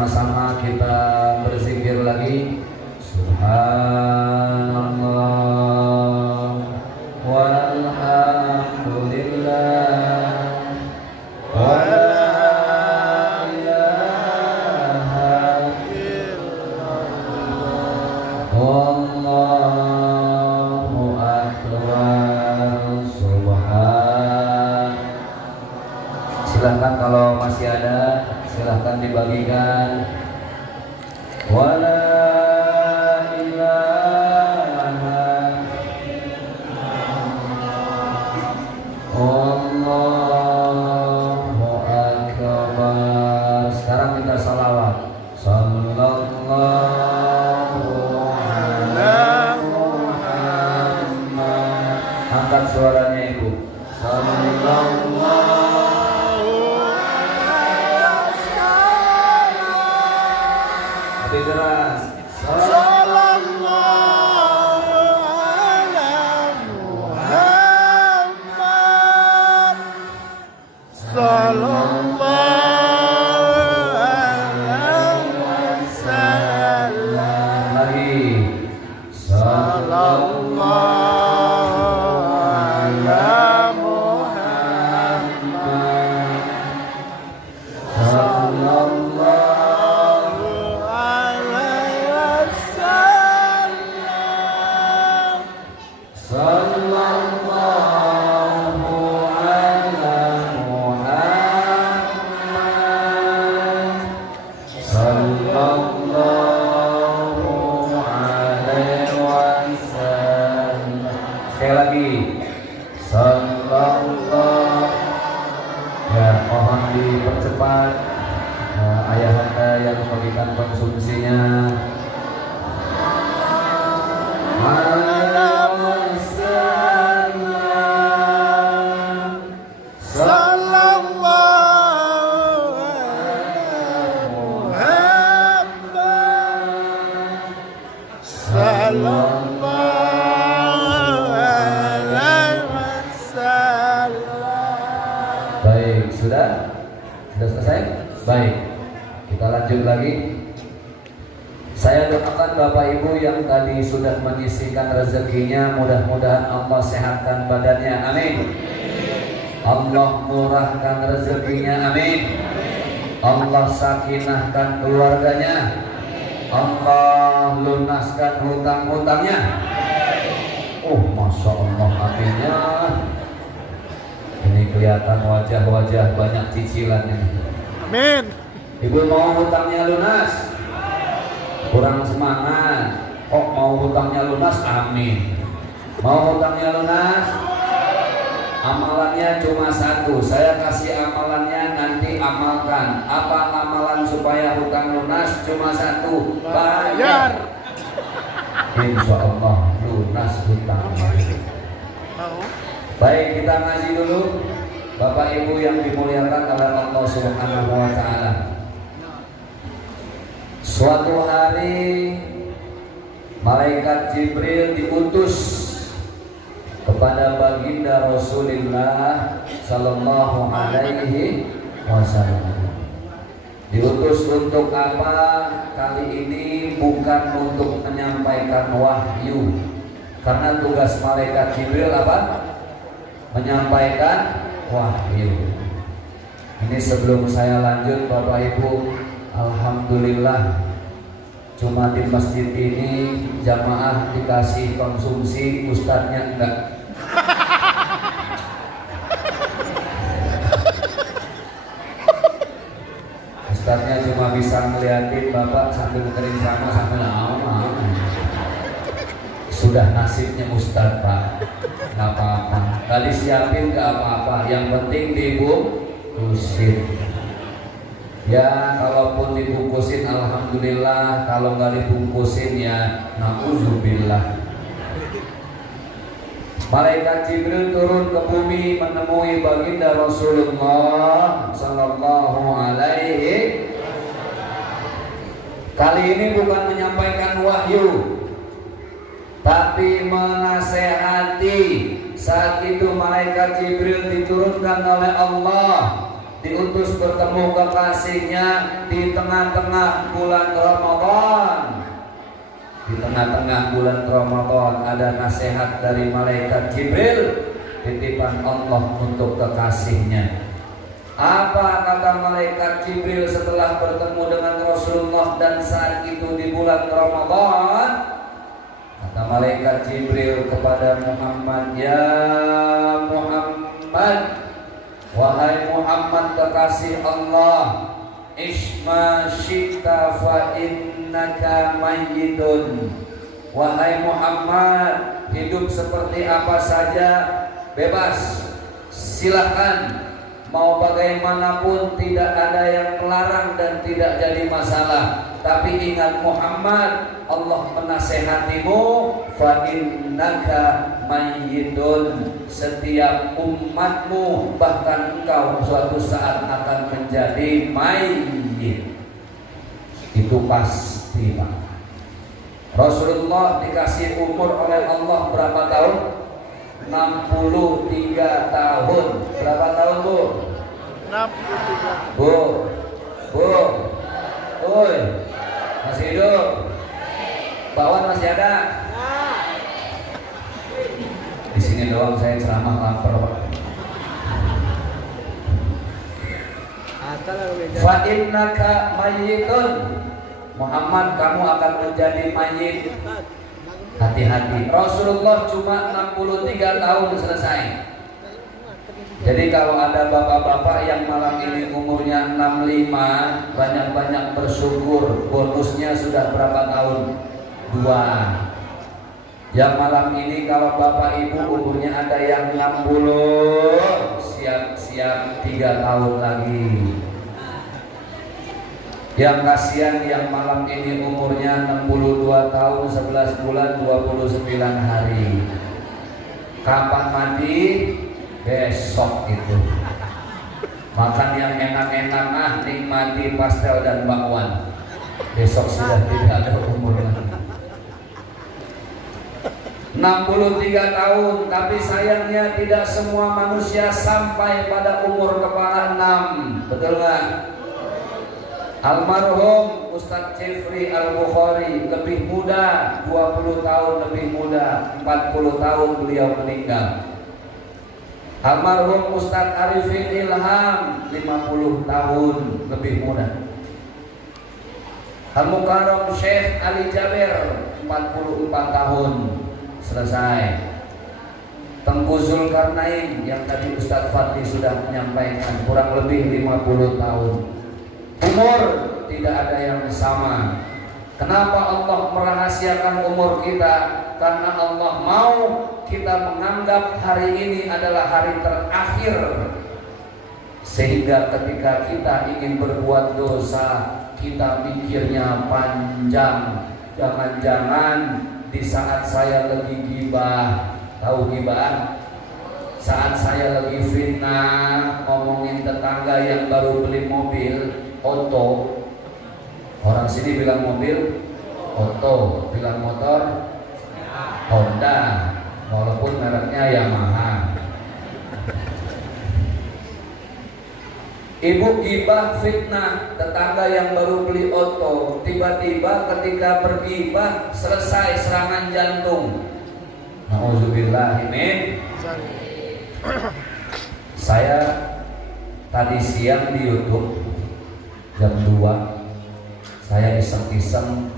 bersama-sama kita berzikir lagi. Subhanallah walhamdulillah wa la ilaha illallah wallahu akbar. Silahkan kalau masih ada, silahkan dibagikan. Wala ilaha Allahu akbar. Sekarang kita salawat. Sallallahu ala Muhammad. Angkat suaranya Ibu. Sallallahu lebih keras. Sallallahu ala Muhammad. Sallallahu alaihi wasallam. Lagi. Sallallahu ala Muhammad. Sallallahu sekali lagi. Sallallahu. Ya, mohon dipercepat. Ayahanda yang memberikan konsumsinya. Baik, sudah selesai? Baik, kita lanjut lagi. Saya doakan Bapak Ibu yang tadi sudah menyisihkan rezekinya, mudah-mudahan Allah sehatkan badannya, amin. Allah murahkan rezekinya, amin. Allah sakinahkan keluarganya, Allah lunaskan hutang-hutangnya. Oh, Masya Allah, hatinya ini kelihatan wajah-wajah banyak cicilan ini. Amin. Ibu mau hutangnya lunas? Kurang semangat. Kok mau hutangnya lunas? Amin. Mau hutangnya lunas? Amalannya cuma satu. Saya kasih amalannya, nanti amalkan. Apa amalan supaya hutang lunas? Cuma satu. Bayar. Insya Allah lunas hutangnya. Baik, kita ngaji dulu. Bapak Ibu yang dimuliakan oleh Allah Subhanahu wa taala. Suatu hari malaikat Jibril diutus kepada baginda Rasulullah sallallahu alaihi wasallam. Diutus untuk apa? Kali ini bukan untuk menyampaikan wahyu. Karena tugas malaikat Jibril apa? Menyampaikan wahyu. Ini sebelum saya lanjut Bapak Ibu, alhamdulillah cuma di masjid ini jamaah dikasih konsumsi, ustadznya enggak. Ustadznya cuma bisa ngeliatin Bapak sambil kering sama sambil ngomong. Sudah nasibnya Ustadz Pak, nggak apa-apa. Tadi siapin nggak apa-apa, yang penting dibungkusin. Ya, kalaupun dibungkusin alhamdulillah, kalau nggak dibungkusin ya na'udzubillah. Malaikat Jibril turun ke bumi menemui baginda Rasulullah sallallahu alaihi. Kali ini bukan menyampaikan wahyu, tapi menasehati. Saat itu malaikat Jibril diturunkan oleh Allah di diutus bertemu kekasihnya di tengah-tengah bulan Ramadan. Di tengah-tengah bulan Ramadan ada nasihat dari malaikat Jibril, titipan Allah untuk kekasihnya. Apa kata malaikat Jibril setelah bertemu dengan Rasulullah dan saat itu di bulan Ramadan? Kata malaikat Jibril kepada Muhammad, ya Muhammad, wahai Muhammad kekasih Allah, Isma syi'ta fa innaka mayyitun. Wahai Muhammad, hidup seperti apa saja bebas, silahkan. Mau bagaimanapun tidak ada yang melarang dan tidak jadi masalah. Tapi ingat Muhammad, Allah menasehatimu, fa innaka mayyitun. Setiap umatmu bahkan engkau suatu saat akan menjadi mayyit. Itu pasti, Pak. Rasulullah dikasih umur oleh Allah berapa tahun? 63 tahun. Berapa tahun, Bu? 63. Bu, oi, masih hidup? Bawaan masih ada? Di sini doang saya ceramah lapar, Pak. Fa innaka mayyitun. Muhammad, kamu akan menjadi mayit. Hati-hati. Rasulullah cuma 63 tahun selesai. Jadi kalau ada bapak-bapak yang malam ini umurnya 65, banyak-banyak bersyukur, bonusnya sudah berapa tahun? 2. Yang malam ini kalau bapak ibu umurnya ada yang 60, siap-siap 3 tahun lagi. Yang kasihan yang malam ini umurnya 62 tahun 11 bulan 29 hari. Kapan mati? Besok itu. Makan yang enak-enak, nikmati pastel dan bakwan. Besok sudah tidak ada umur lagi. 63 tahun, tapi sayangnya tidak semua manusia sampai pada umur kepala 6. Betul nggak? Almarhum Ustadz Jeffrey Al-Bukhari lebih muda, 20 tahun lebih muda, 40 tahun beliau meninggal. Almarhum Ustadz Arifin Ilham 50 tahun lebih muda. Al-Mukarram Syekh Ali Jaber 44 tahun selesai. Tengku Zulkarnain yang tadi Ustadz Fatih sudah menyampaikan kurang lebih 50 tahun. Umur tidak ada yang sama. Kenapa Allah merahasiakan umur kita? Karena Allah mau kita menganggap hari ini adalah hari terakhir, sehingga ketika kita ingin berbuat dosa, kita mikirnya panjang. Jangan-jangan di saat saya lagi gibah, tahu gibah? Saat saya lagi fitnah, ngomongin tetangga yang baru beli mobil Oto, orang sini bilang mobil Oto, bilang motor Honda, walaupun mereknya Yamaha. Ibu gibah fitnah tetangga yang baru beli Oto, tiba-tiba ketika bergibah selesai serangan jantung. Nauzubillah min. Saya tadi siang di YouTube jam 2 saya iseng-iseng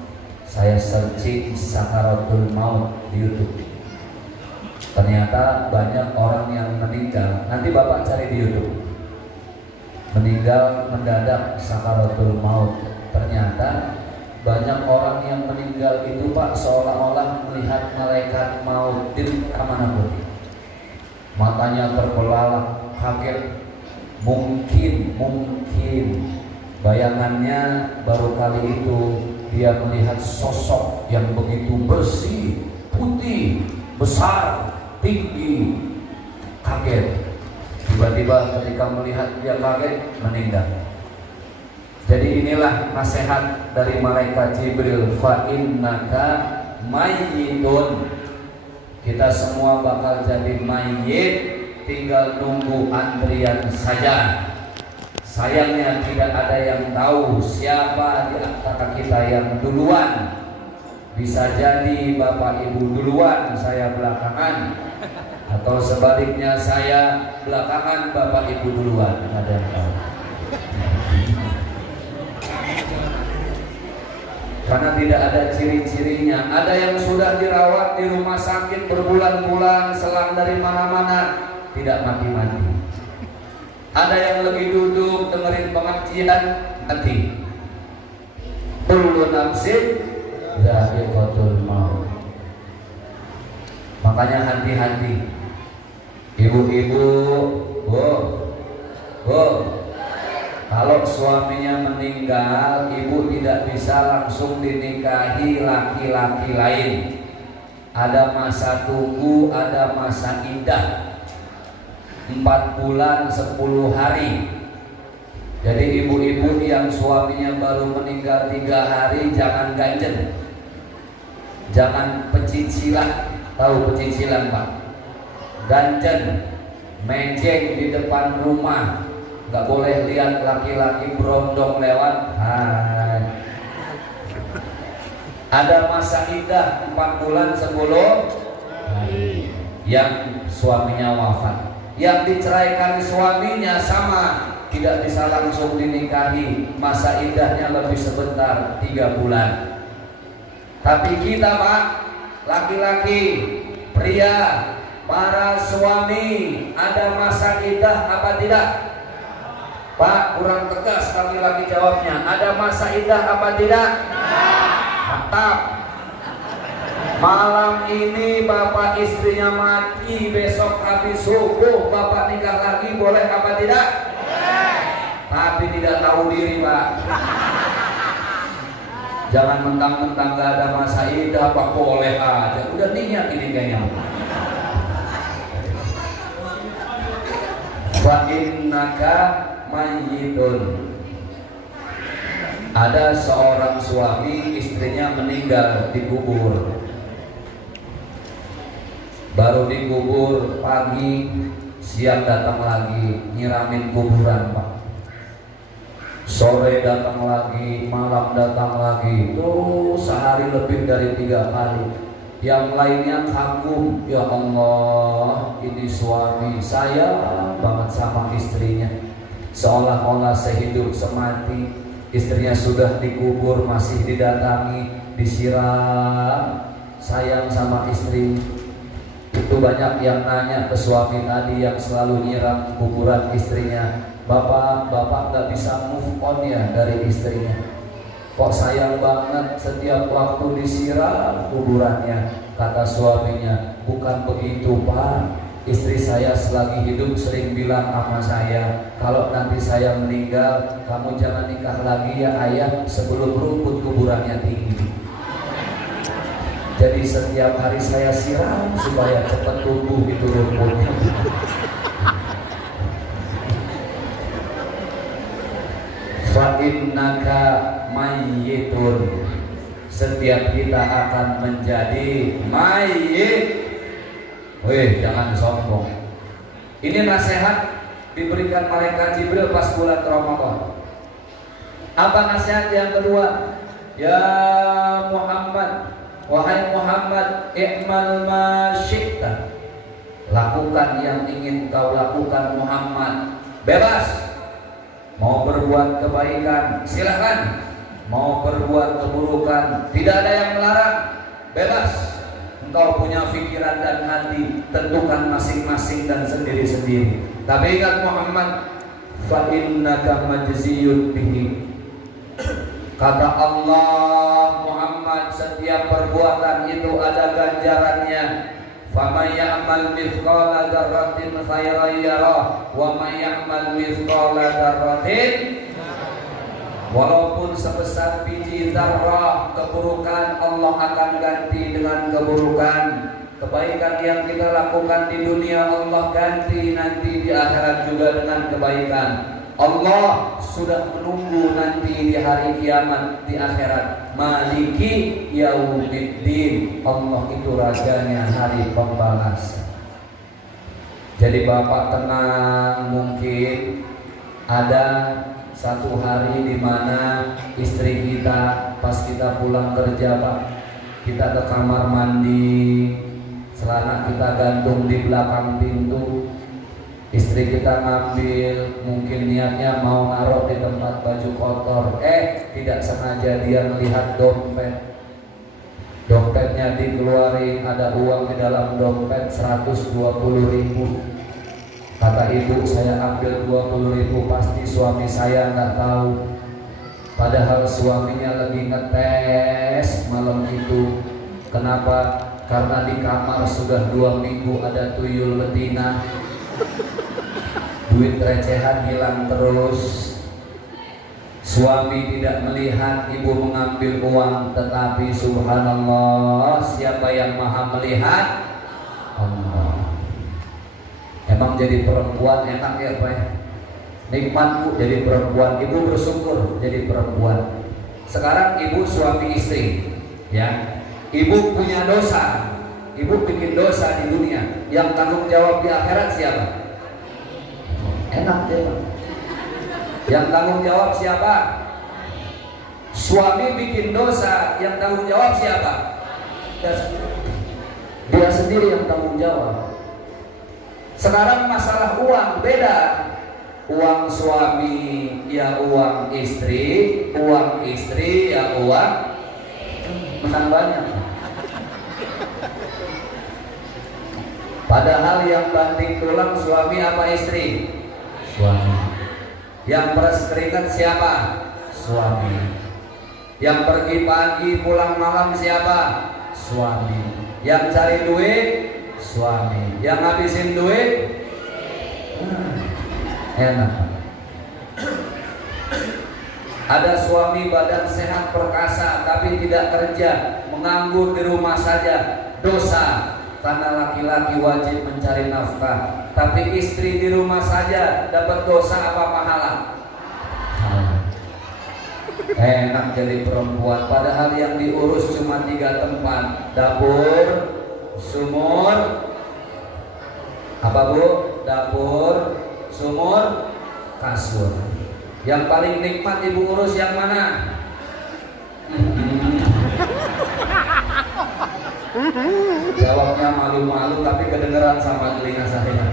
saya searching sakaratul maut di YouTube. Ternyata banyak orang yang meninggal. Nanti Bapak cari di YouTube. Meninggal mendadak sakaratul maut. Ternyata banyak orang yang meninggal itu, Pak, seolah-olah melihat malaikat maut di kemanapun. Matanya terbelalak, kaget. Mungkin bayangannya baru kali itu dia melihat sosok yang begitu bersih, putih, besar, tinggi. Kaget. Tiba-tiba ketika melihat dia kaget, meninggal. Jadi inilah nasihat dari malaikat Jibril, fa innaka mayyitun. Kita semua bakal jadi mayyit, tinggal nunggu antrian saja. Sayangnya tidak ada yang tahu siapa di antara kita yang duluan. Bisa jadi Bapak Ibu duluan, saya belakangan, atau sebaliknya saya belakangan, Bapak Ibu duluan. Ada yang tahu? Karena tidak ada ciri-cirinya. Ada yang sudah dirawat di rumah sakit berbulan-bulan, selang dari mana-mana, tidak mati-mati. Ada yang lebih duduk dengerin pengajian, mati. Kullu nafsin dha'iqatul maut. Makanya hati-hati, ibu-ibu, kalau suaminya meninggal, ibu tidak bisa langsung dinikahi laki-laki lain. Ada masa tunggu, ada masa indah. 4 bulan 10 hari. Jadi ibu-ibu yang suaminya baru meninggal 3 hari jangan ganjen, jangan pecicilan. Tahu pecicilan Pak? Ganjen, mejeng di depan rumah, nggak boleh lihat laki-laki berondong lewat. Ada masa indah 4 bulan 10 hari yang suaminya wafat. Yang diceraikan suaminya sama, tidak bisa langsung dinikahi, masa indahnya lebih sebentar, 3 bulan. Tapi kita Pak, laki-laki, pria, para suami, ada masa indah apa tidak? Pak, kurang tegas laki-laki jawabnya. Ada masa indah apa tidak? Mantap. Malam ini bapak istrinya mati, besok habis subuh bapak nikah lagi, boleh apa tidak? Tapi tidak tahu diri Pak. Jangan mentang-mentang gak ada masa indah Pak, boleh aja. Udah niat ini kayaknya. Wa innaka mayyitun. Ada seorang suami, istrinya meninggal, dikubur. Baru dikubur pagi, siang datang lagi nyiramin kuburan Pak. Sore datang lagi, malam datang lagi, terus sehari lebih dari 3 kali. Yang lainnya kagum, ya Allah, ini suami saya banget sama istrinya. Seolah-olah sehidup semati, istrinya sudah dikubur masih didatangi, disiram, sayang sama istri. Itu banyak yang nanya ke suami tadi yang selalu nyiram kuburan istrinya, Bapak gak bisa move on ya dari istrinya. Kok sayang banget setiap waktu disiram kuburannya. Kata suaminya, bukan begitu Pak, istri saya selagi hidup sering bilang sama saya, kalau nanti saya meninggal, kamu jangan nikah lagi ya ayah sebelum rumput kuburannya tinggi. Jadi setiap hari saya siram supaya cepat tumbuh itu rumputnya. Fa innaka mayyitun. Setiap kita akan menjadi mayyit. Weh, jangan sombong. Ini nasihat diberikan malaikat Jibril pas bulan Ramadan. Apa nasihat yang kedua? Ya Muhammad, wahai Muhammad, i'mal ma syi'ta. Lakukan yang ingin kau lakukan Muhammad. Bebas. Mau berbuat kebaikan, silakan. Mau berbuat keburukan, tidak ada yang melarang. Bebas. Engkau punya pikiran dan hati, tentukan masing-masing dan sendiri-sendiri. Tapi ingat Muhammad, fa innaka majziyun bihi. Kata Allah, Muhammad, setiap perbuatan itu ada ganjarannya. Faman ya'mal mithqala dzarratin khairan yarah wa man ya'mal mithqala dzarratin, walaupun sebesar biji zarrah keburukan, Allah akan ganti dengan keburukan. Kebaikan yang kita lakukan di dunia Allah ganti nanti di akhirat juga dengan kebaikan. Allah sudah menunggu nanti di hari kiamat di akhirat. Maliki yaumiddin. Allah itu rajanya hari pembalasan. Jadi Bapak tenang, mungkin Ada satu hari di mana istri kita pas kita pulang kerja Pak, kita ke kamar mandi, celana kita gantung di belakang pintu. Istri kita ngambil, mungkin niatnya mau naruh di tempat baju kotor. Tidak sengaja dia melihat dompet. Dompetnya dikeluarin, ada uang di dalam dompet 120.000. Kata ibu, saya ambil 20.000, pasti suami saya nggak tahu. Padahal suaminya lagi ngetes malam itu. Kenapa? Karena di kamar sudah 2 minggu ada tuyul betina. Duit recehan hilang terus. Suami tidak melihat ibu mengambil uang, tetapi subhanallah, siapa yang maha melihat? Allah. Emang jadi perempuan enak ya Pak? Nikmat Bu jadi perempuan, ibu bersyukur jadi perempuan. Sekarang ibu suami istri, ya. Ibu punya dosa, ibu bikin dosa di dunia, yang tanggung jawab di akhirat siapa? Enak deh Pak. Yang tanggung jawab siapa? Suami bikin dosa, yang tanggung jawab siapa? Dia sendiri yang tanggung jawab. Sekarang masalah uang beda. Uang suami ya uang istri ya uang menang banyak. Padahal yang banting tulang suami apa istri? Suami. Yang peres keringat siapa? Suami. Yang pergi pagi pulang malam siapa? Suami. Yang cari duit? Suami. Yang ngabisin duit? Enak. Ada suami badan sehat perkasa tapi tidak kerja, menganggur di rumah saja, dosa. Karena laki-laki wajib mencari nafkah, tapi istri di rumah saja dapat dosa apa pahala? Enak jadi perempuan, padahal yang diurus cuma 3 tempat: dapur, sumur, apa Bu? Dapur, sumur, kasur. Yang paling nikmat ibu urus yang mana? Jawabnya malu-malu tapi kedengeran sama telinga saya.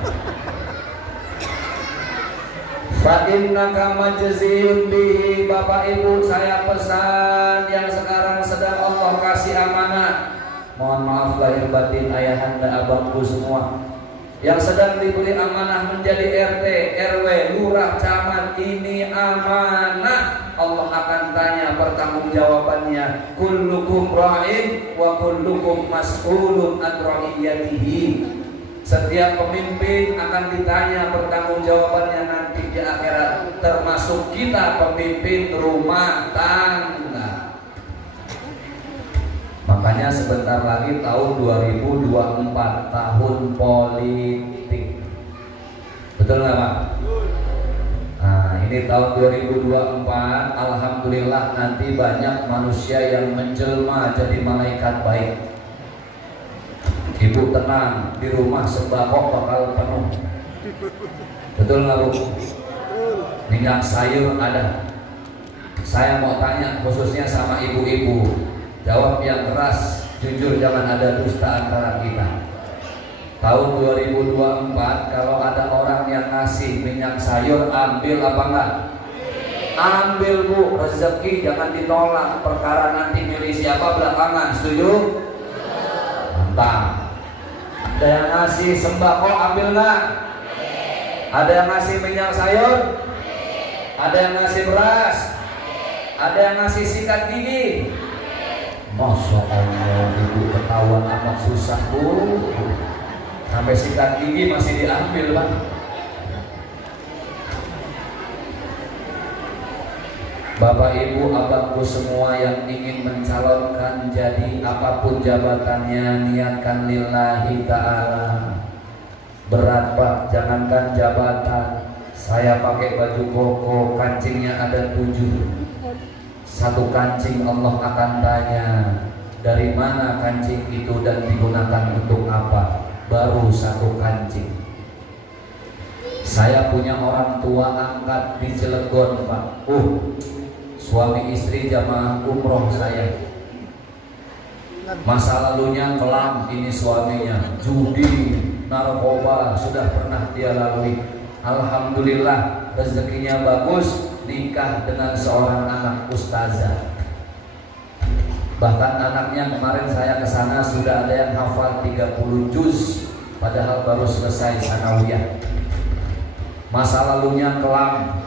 Fa innaka majziyun bihi. Bapak Ibu, saya pesan yang sekarang sedang Allah kasih amanah. Mohon maaf lahir batin ayahanda abangku semua yang sedang diberi amanah menjadi RT, RW, lurah, camat. Ini amanah. Allah akan tanya pertanggungjawabannya. Kullukum ra'in wa kullukum mas'ulun an ra'iyatihi. Setiap pemimpin akan ditanya pertanggungjawabannya nanti di akhirat, termasuk kita pemimpin rumah tangga. Makanya sebentar lagi tahun 2024, tahun politik. Betul nggak Pak? Nah, ini tahun 2024, alhamdulillah nanti banyak manusia yang menjelma jadi malaikat baik. Ibu tenang, di rumah sembako bakal penuh. Betul nggak Bu? Minyak sayur ada. Saya mau tanya khususnya sama ibu-ibu, jawab yang keras, jujur, jangan ada dusta antara kita. Tahun 2024 kalau ada orang yang ngasih minyak sayur, ambil apa enggak? Ambil Bu, rezeki jangan ditolak. Perkara nanti milih siapa belakangan, setuju? Mantap. Ada yang ngasih sembako, ambil enggak? Ada yang ngasih minyak sayur? Ada yang ngasih beras? Ada yang ngasih sikat gigi? Masya Allah, ibu ketahuan amat susah Bu. Sampai sikat gigi masih diambil Pak. Bapak Ibu abangku semua yang ingin mencalonkan jadi apapun jabatannya, niatkan lillahi ta'ala. Berat Pak, jangankan jabatan, saya pakai baju koko, kancingnya ada 7. Satu kancing Allah akan tanya, dari mana kancing itu dan digunakan untuk apa? Baru 1 kancing. Saya punya orang tua angkat di Cilegon, Pak. Suami istri jamaah umroh saya. Masa lalunya kelam, ini suaminya judi, narkoba sudah pernah dia lalui. Alhamdulillah rezekinya bagus, nikah dengan seorang anak ustazah. Bahkan anaknya kemarin saya kesana sudah ada yang hafal 30 juz, padahal baru selesai sanawiyah. Masa lalunya kelam.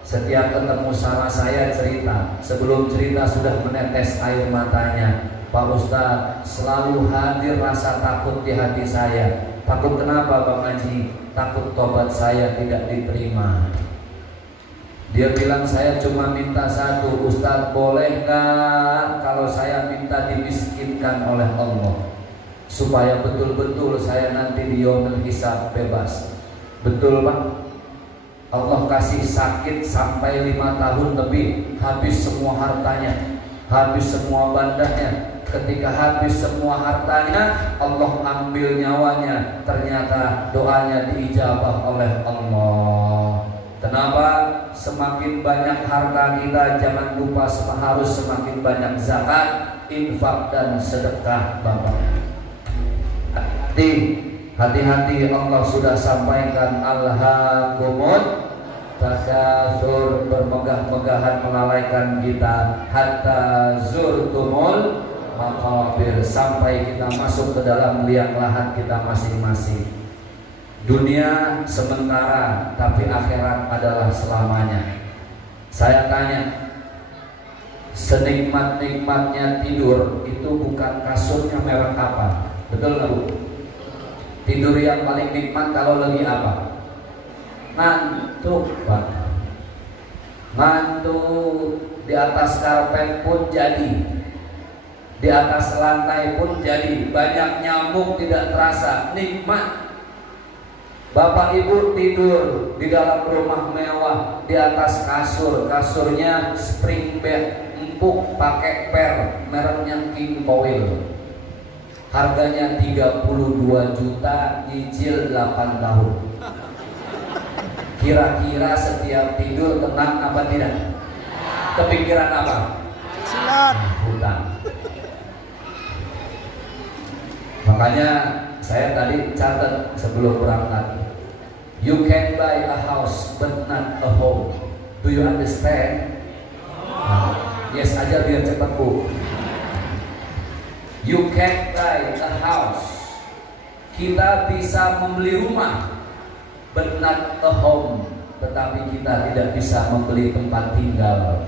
Setiap ketemu sama saya cerita, sebelum cerita sudah menetes air matanya. Pak Ustadz, selalu hadir rasa takut di hati saya. Takut kenapa Bang Haji? Takut tobat saya tidak diterima. Dia bilang, saya cuma minta satu, Ustadz boleh gak kalau saya minta dimiskinkan oleh Allah, supaya betul-betul saya nanti di yaumul hisab bebas. Betul Pak? Allah kasih sakit sampai 5 tahun lebih, habis semua hartanya, habis semua bandanya. Ketika habis semua hartanya, Allah ambil nyawanya. Ternyata doanya diijabah oleh Allah. Kenapa? Semakin banyak harta kita, jangan lupa harus semakin banyak zakat, infak dan sedekah, Bapak. Hati-hati, Allah sudah sampaikan, alhaakumut takatsur, bermegah-megahan melalaikan kita, hatta zurtumul maqabir, sampai kita masuk ke dalam liang lahat kita masing-masing. Dunia sementara, tapi akhirat adalah selamanya. Saya tanya, senikmat-nikmatnya tidur itu bukan kasurnya merek apa? Betul nggak Bu? Tidur yang paling nikmat kalau lagi apa? Ngantuk Pak. Ngantuk. Di atas karpet pun jadi, di atas lantai pun jadi, banyak nyamuk tidak terasa, nikmat. Bapak Ibu tidur di dalam rumah mewah, di atas kasur, kasurnya spring bed, empuk pakai per, mereknya King Coil. Harganya 32 juta, nyicil 8 tahun. Kira-kira setiap tidur tenang apa tidak? Kepikiran apa? Silat. Hutang. Makanya saya tadi catat sebelum berangkat, you can buy a house but not a home. Do you understand? Yes aja biar cepat Bu. You can buy a house. Kita bisa membeli rumah, but not a home. Tetapi kita tidak bisa membeli tempat tinggal,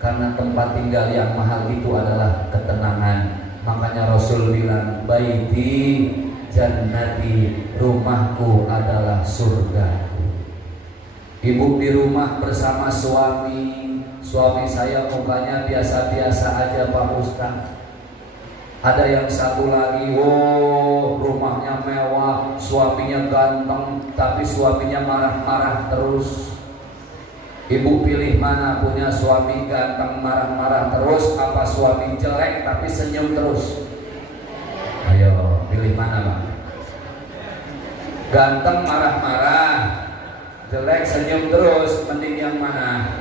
karena tempat tinggal yang mahal itu adalah ketenangan. Makanya Rasul bilang, baiti jannati, rumahku adalah surgaku. Ibu di rumah bersama suami saya mukanya biasa-biasa aja Pak Ustaz. Ada yang satu lagi, rumahnya mewah, suaminya ganteng, tapi suaminya marah-marah terus. Ibu pilih mana, punya suami ganteng marah-marah terus, apa suami jelek tapi senyum terus? Ayo pilih mana Pak? Ganteng marah-marah, jelek senyum terus, mending yang mana?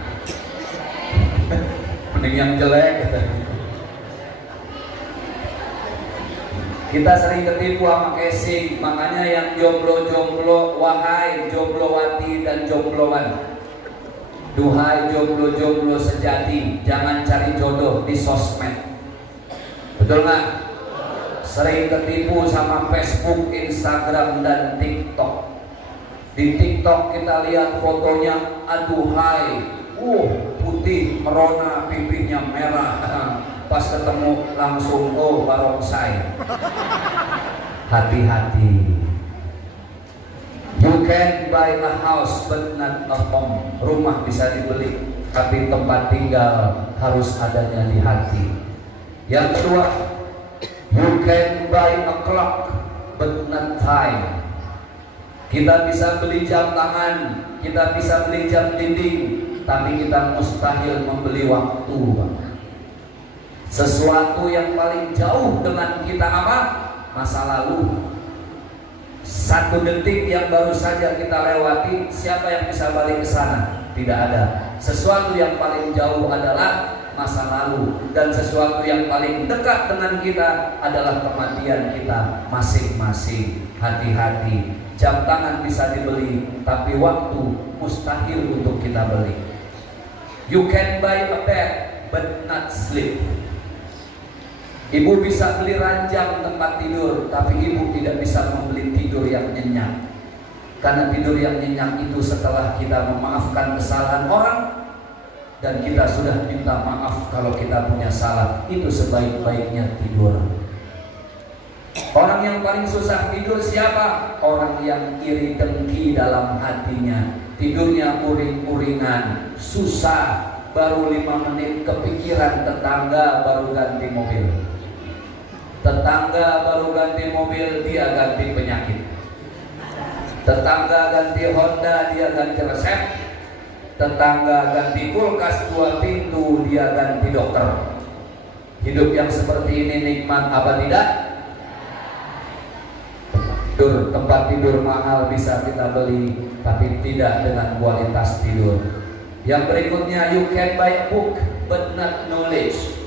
Mending yang jelek. Kita sering ketipu sama casing. Makanya yang jomblo-jomblo, wahai jomblowati dan jombloan, duhai jomblo-jomblo sejati, jangan cari jodoh di sosmed. Betul nggak? Sering ketipu sama Facebook, Instagram, dan TikTok. Di TikTok kita lihat fotonya, aduhai, putih, merona, pipinya merah. Pas ketemu langsung, barongsai. Hati-hati. You can buy a house but not a home. Rumah bisa dibeli, tapi tempat tinggal harus adanya di hati. Yang kedua, you can buy a clock but not time. Kita bisa beli jam tangan, kita bisa beli jam dinding, tapi kita mustahil membeli waktu. Sesuatu yang paling jauh dengan kita apa? Masa lalu. 1 detik yang baru saja kita lewati, siapa yang bisa balik ke sana? Tidak ada. Sesuatu yang paling jauh adalah masa lalu, dan sesuatu yang paling dekat dengan kita adalah kematian kita masing-masing. Hati-hati, jam tangan bisa dibeli, tapi waktu mustahil untuk kita beli. You can buy a bed but not sleep. Ibu bisa beli ranjang tempat tidur, tapi ibu tidak bisa membeli tidur yang nyenyak. Karena tidur yang nyenyak itu setelah kita memaafkan kesalahan orang, dan kita sudah minta maaf kalau kita punya salah, itu sebaik-baiknya tidur. Orang yang paling susah tidur siapa? Orang yang iri dengki dalam hatinya. Tidurnya uring-uringan, susah. Baru 5 menit kepikiran tetangga baru ganti mobil. Tetangga baru ganti mobil, dia ganti penyakit. Tetangga ganti Honda, dia ganti resep. Tetangga ganti kulkas 2 pintu, dia ganti dokter. Hidup yang seperti ini nikmat apa tidak? Tempat tidur mahal bisa kita beli, tapi tidak dengan kualitas tidur. Yang berikutnya, you can buy a book but not knowledge.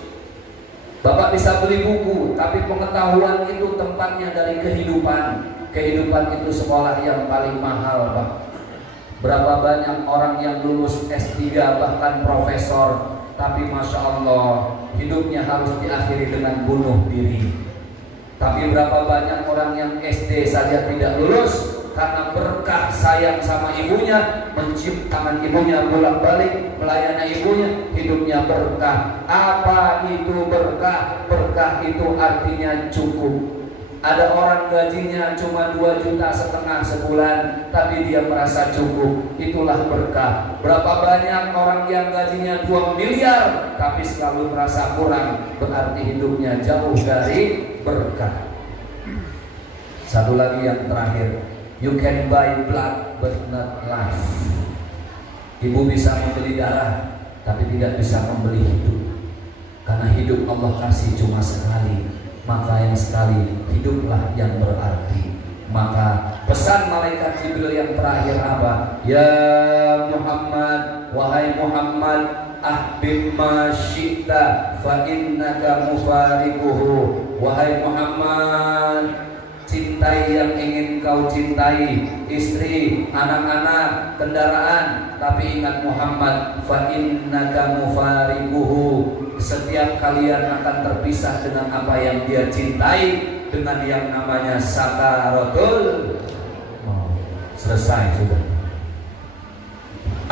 Bapak bisa beli buku, tapi pengetahuan itu tempatnya dari kehidupan. Kehidupan itu sekolah yang paling mahal, Pak. Berapa banyak orang yang lulus S3 bahkan profesor, tapi Masya Allah hidupnya harus diakhiri dengan bunuh diri. Tapi berapa banyak orang yang SD saja tidak lulus karena berkah sayang sama ibunya, mencium tangan ibunya bolak-balik, melayani ibunya, hidupnya berkah. Apa itu berkah? Berkah itu artinya cukup. Ada orang gajinya cuma 2,5 juta sebulan, tapi dia merasa cukup. Itulah berkah. Berapa banyak orang yang gajinya 2 miliar, tapi selalu merasa kurang, berarti hidupnya jauh dari berkah. Satu lagi yang terakhir, you can buy blood but not life. Ibu bisa membeli darah, tapi tidak bisa membeli hidup. Karena hidup Allah kasih cuma sekali, maka yang sekali hiduplah yang berarti. Maka pesan malaikat Jibril yang terakhir apa? Ya Muhammad, wahai Muhammad, ahbib ma syi'ta fa innaka mufariquhu. Wahai Muhammad, cintai yang ingin kau cintai, istri, anak-anak, kendaraan, tapi ingat Muhammad, fa innaka mufariquhu. Setiap kalian akan terpisah dengan apa yang dia cintai, dengan yang namanya sakaratul maut. Selesai sudah.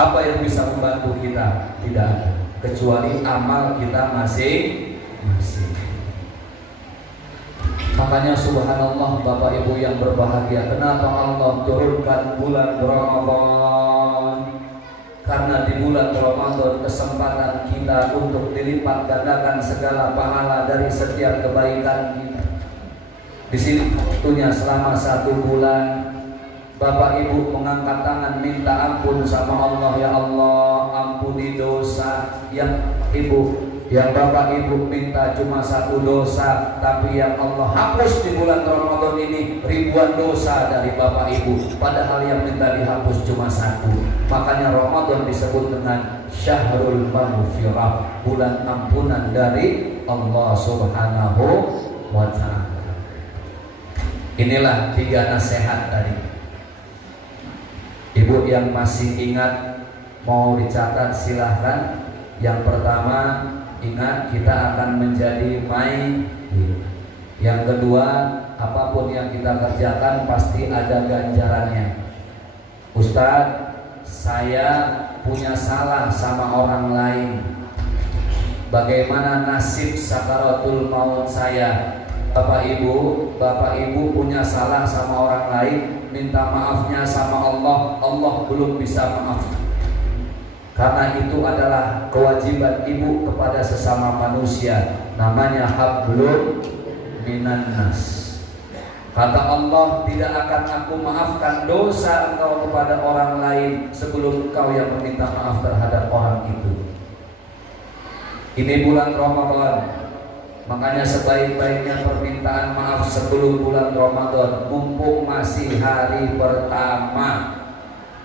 Apa yang bisa membantu kita? Tidak ada, kecuali amal kita masing-masing. Makanya subhanallah Bapak Ibu yang berbahagia, kenapa Allah turunkan bulan Ramadan? Karena di bulan Ramadan kesempatan kita untuk dilipat gandakan segala pahala dari setiap kebaikan kita. Di sini waktunya selama 1 bulan Bapak Ibu mengangkat tangan minta ampun sama Allah. Ya Allah, ampuni dosa yang Bapak Ibu minta cuma 1 dosa, tapi yang Allah hapus di bulan Ramadan ini ribuan dosa dari Bapak Ibu, padahal yang minta dihapus cuma 1. Makanya Ramadan disebut dengan Syahrul Maghfirah, bulan ampunan dari Allah Subhanahu wa Ta'ala. Inilah 3 nasihat tadi. Ibu yang masih ingat mau dicatat silahkan. Yang pertama, ingat kita akan menjadi my hero. Yang kedua, apapun yang kita kerjakan pasti ada ganjarannya. Ustadz, saya punya salah sama orang lain. Bagaimana nasib sakaratul maut saya? Bapak Ibu punya salah sama orang lain, minta maafnya sama Allah. Allah belum bisa maafkan. Karena itu adalah kewajiban ibu kepada sesama manusia, namanya hablum minan nas. Kata Allah, tidak akan aku maafkan dosa engkau kepada orang lain sebelum engkau yang meminta maaf terhadap orang itu. Ini bulan Ramadan, Makanya sebaik-baiknya permintaan maaf sebelum bulan Ramadan, mumpung masih hari pertama,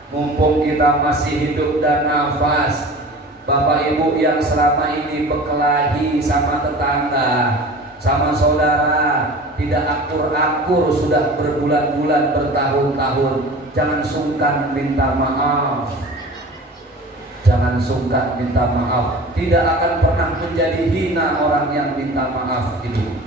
mumpung kita masih hidup dan nafas. Bapak Ibu yang selama ini berkelahi sama tetangga, sama saudara, tidak akur-akur sudah berbulan-bulan, bertahun-tahun, jangan sungkan minta maaf. Jangan sungkan minta maaf. Tidak akan pernah menjadi hina orang yang minta maaf itu.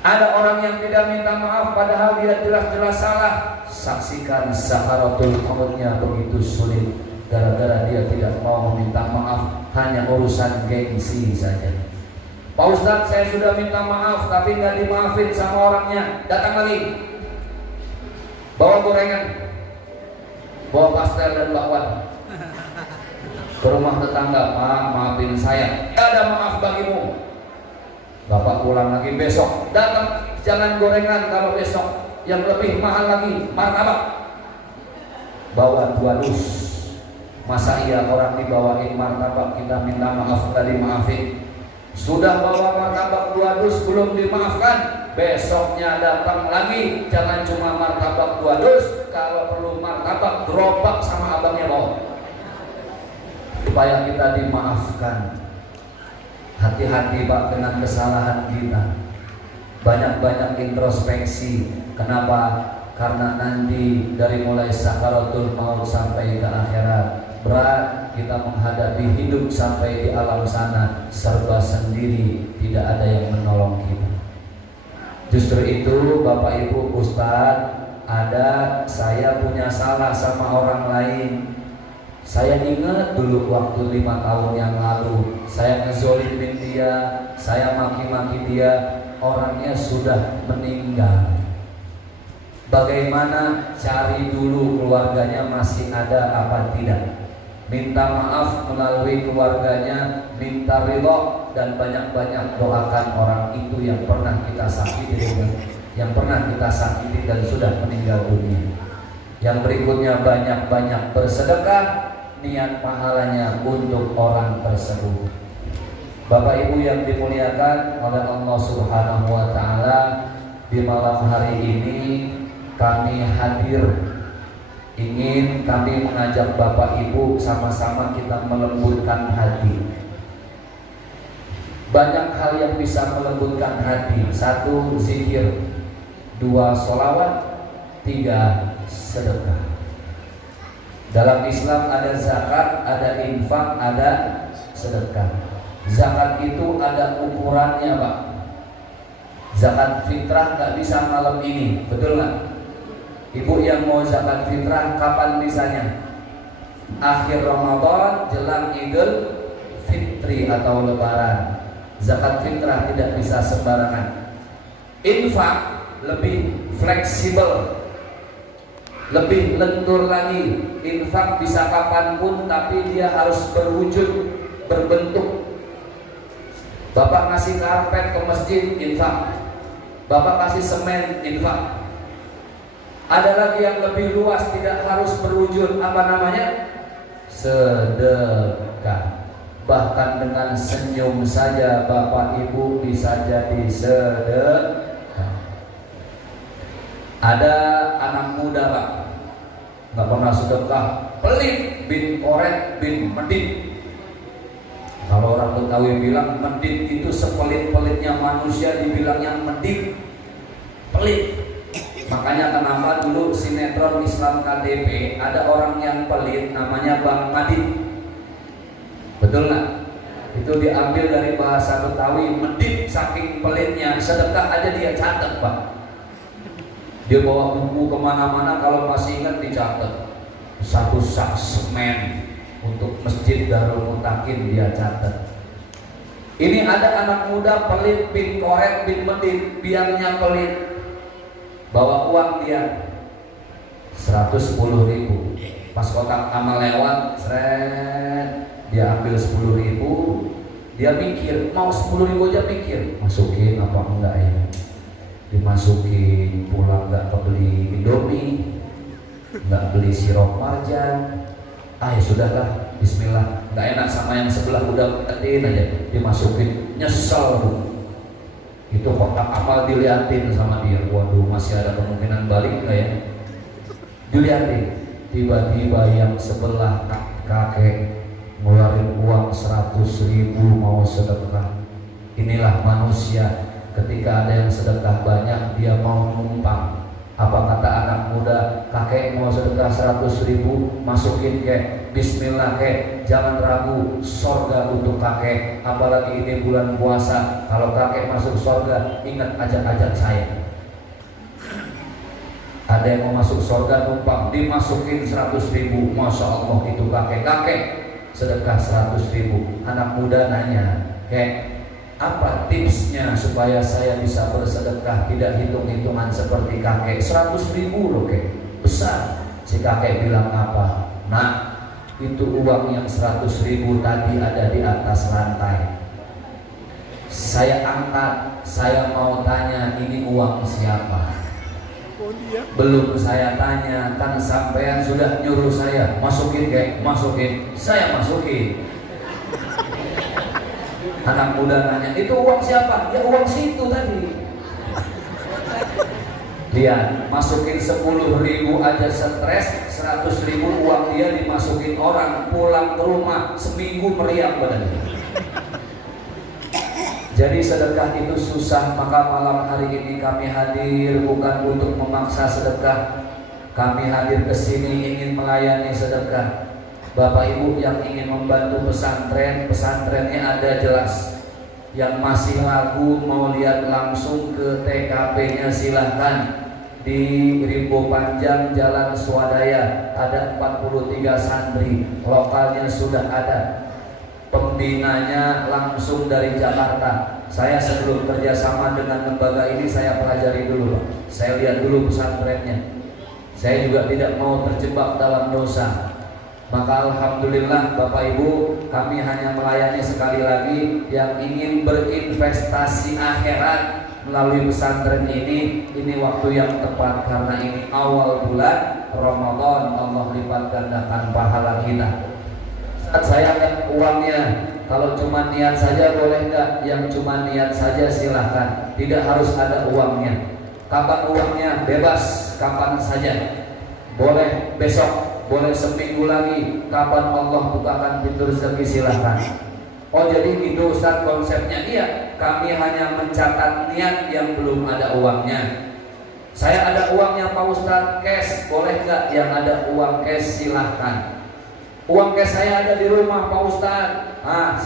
Ada orang yang tidak minta maaf padahal dia jelas-jelas salah. Saksikan sakaratul mautnya begitu sulit gara-gara dia tidak mau meminta maaf, hanya urusan gengsi saja. Pak Ustadz, saya sudah minta maaf tapi nggak dimaafin sama orangnya. Datang lagi, bawa gorengan, bawa pastel dan bakwan ke rumah tetangga. Pak, maafin saya, tidak ada maaf bagimu. Bapak pulang lagi besok, datang, jangan gorengan, kalau besok yang lebih mahal lagi, martabak, bawa 2 dus. Masa iya orang dibawain martabak kita minta maaf nggak dimaafin? Sudah bawa martabak 2 dus belum dimaafkan, besoknya datang lagi, jangan cuma martabak 2 dus, kalau perlu martabak gerobak sama abangnya bawa, supaya kita dimaafkan. Hati-hati Pak dengan kesalahan kita. Banyak-banyak introspeksi. Kenapa? Karena nanti dari mulai sakaratul maut sampai ke akhirat, berat kita menghadapi hidup sampai di alam sana serba sendiri, tidak ada yang menolong kita. Justru itu Bapak Ibu Ustadz, ada saya punya salah sama orang lain. Saya ingat dulu waktu 5 tahun yang lalu saya ngezolimin dia, saya maki-maki dia, orangnya sudah meninggal. Bagaimana? Cari dulu keluarganya masih ada apa tidak. Minta maaf melalui keluarganya, minta ridho, dan banyak-banyak doakan orang itu yang pernah kita sakiti, yang pernah kita sakiti dan sudah meninggal dunia. Yang berikutnya banyak-banyak bersedekah, niat pahalanya untuk orang tersebut. Bapak Ibu yang dimuliakan oleh Allah Subhanahu wa Ta'ala, di malam hari ini kami hadir, ingin kami mengajak Bapak Ibu sama-sama kita melembutkan hati. Banyak hal yang bisa melembutkan hati. 1, zikir, 2, sholawat, 3, sedekah. Dalam Islam ada zakat, ada infak, ada sedekah. Zakat itu ada ukurannya Pak. Zakat fitrah nggak bisa malam ini, betul nggak? Ibu yang mau zakat fitrah kapan bisanya? Akhir Ramadan, jelang Idul Fitri atau Lebaran. Zakat fitrah tidak bisa sembarangan. Infak lebih fleksibel, lebih lentur lagi. Infak bisa kapanpun, tapi dia harus berwujud, berbentuk. Bapak ngasih karpet ke masjid, infak. Bapak kasih semen, infak. Ada lagi yang lebih luas, tidak harus berwujud, apa namanya? Sedekah. Bahkan dengan senyum saja Bapak Ibu bisa jadi sedekah. Ada anak muda Pak, nggak pernah sedekah, pelit, bin korek, bin medit. Kalau orang Betawi bilang medit itu sepelit-pelitnya manusia, dibilang yang medit, pelit. Makanya kenapa dulu sinetron Islam KTP ada orang yang pelit namanya Bang Madit, betul nggak? Itu diambil dari bahasa Betawi, medit, saking pelitnya, sedekah aja dia catat Pak. Dia bawa buku kemana-mana, kalau masih ingat dicatat. 1 sak semen untuk Masjid Darul Mutakin dia catat. Ini ada anak muda pelit, bin korek, bin medit, biangnya pelit. Bawa uang dia 110.000. Pas kotak amal lewat, seret, dia ambil 10.000. Dia mikir, mau 10.000 aja mikir, masukin apa enggak ya? Dimasukin, pulang nggak kebeli Indomie, nggak beli sirup marjan. Ya sudahlah, bismillah, nggak enak sama yang sebelah, udah ketin aja dimasukin. nyesel. Itu kotak amal diliatin sama dia, waduh masih ada kemungkinan balik nggak ya? Diliatin, tiba-tiba yang sebelah kakek ngeluarin uang 100.000 mau sedekah. Inilah manusia, ketika ada yang sedekah banyak dia mau numpang. Apa kata anak muda, kakek mau sedekah 100.000, masukin kek, bismillah kek, jangan ragu, sorga untuk kakek. Apalagi ini bulan puasa, kalau kakek masuk sorga, ingat ajak-ajak saya. Ada yang mau masuk sorga numpang, dimasukin 100.000, masya Allah itu kakek sedekah 100.000. Anak muda nanya, kek, apa tipsnya supaya saya bisa bersedekah tidak hitung-hitungan seperti kakek? 100.000 loh kek, besar. Si kakek bilang apa? Nak, itu uang yang 100.000 tadi ada di atas lantai. Saya angkat, saya mau tanya ini uang siapa? Belum saya tanya, kan sampean sudah nyuruh saya masukin kek, masukin, saya masukin. Anak muda nanya, itu uang siapa? Ya uang situ tadi. Lihat, masukin 10.000 aja stres, 100.000 uang dia dimasukin orang, pulang ke rumah seminggu meriang badannya. Jadi sedekah itu susah, maka malam hari ini kami hadir bukan untuk memaksa sedekah. Kami hadir ke sini ingin melayani sedekah. Bapak Ibu yang ingin membantu pesantren, pesantrennya ada jelas. Yang masih ragu mau lihat langsung ke TKP-nya silahkan. Di Rimbo Panjang Jalan Swadaya ada 43 santri, lokalnya sudah ada. Pembinanya langsung dari Jakarta. Saya sebelum kerjasama dengan lembaga ini saya pelajari dulu, Pak. Saya lihat dulu pesantrennya. Saya juga tidak mau terjebak dalam dosa. Maka alhamdulillah Bapak Ibu, kami hanya melayani sekali lagi yang ingin berinvestasi akhirat melalui pesantren ini. Ini waktu yang tepat karena ini awal bulan Ramadan, Allah lipat gandakan pahala kita. Saat saya lihat uangnya, kalau cuma niat saja boleh enggak? Yang cuma niat saja silahkan, tidak harus ada uangnya. Kapan uangnya? Bebas, kapan saja. Boleh besok, boleh seminggu lagi, kapan Allah bukakan pintu rezeki silahkan. Oh jadi gitu Ustaz konsepnya? Iya, kami hanya mencatat niat yang belum ada uangnya. Saya ada uangnya Pak Ustaz, cash, boleh nggak? Yang ada uang cash silahkan. Uang cash saya ada di rumah Pak Ustaz.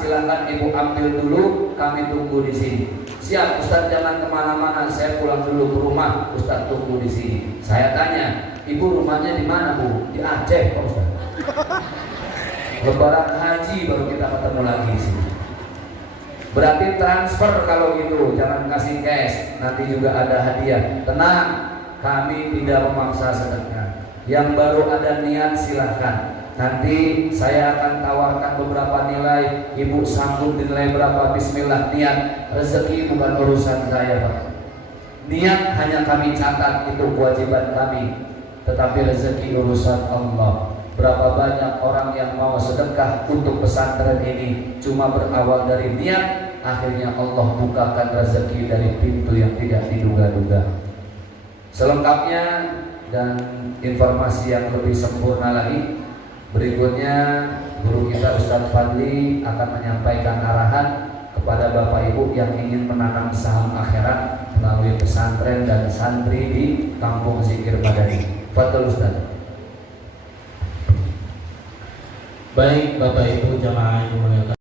Silahkan Ibu ambil dulu, kami tunggu di sini. Siap Ustaz, jangan kemana-mana, saya pulang dulu ke rumah, Ustaz tunggu di sini. Saya tanya, Ibu rumahnya di mana Bu? Di Aceh Pak Ustaz. Lebaran haji baru kita ketemu lagi di sini. Berarti transfer kalau gitu, jangan kasih cash, nanti juga ada hadiah. Tenang, kami tidak memaksa sedekah. Yang baru ada niat silahkan. Nanti saya akan tawarkan beberapa nilai, Ibu sanggup nilai berapa? Bismillah, niat. Rezeki bukan urusan saya Pak. Niat hanya kami catat, itu kewajiban kami. Tetapi rezeki urusan Allah. Berapa banyak orang yang mau sedekah untuk pesantren ini cuma berawal dari niat, akhirnya Allah bukakan rezeki dari pintu yang tidak diduga-duga. Selengkapnya dan informasi yang lebih sempurna lagi, berikutnya guru kita Ustadz Fadli akan menyampaikan arahan kepada Bapak Ibu yang ingin menanam saham akhirat melalui pesantren dan santri di Kampung Zikir Madani. Fadl Ustadz. Baik Bapak Ibu jamaah yang dimuliakan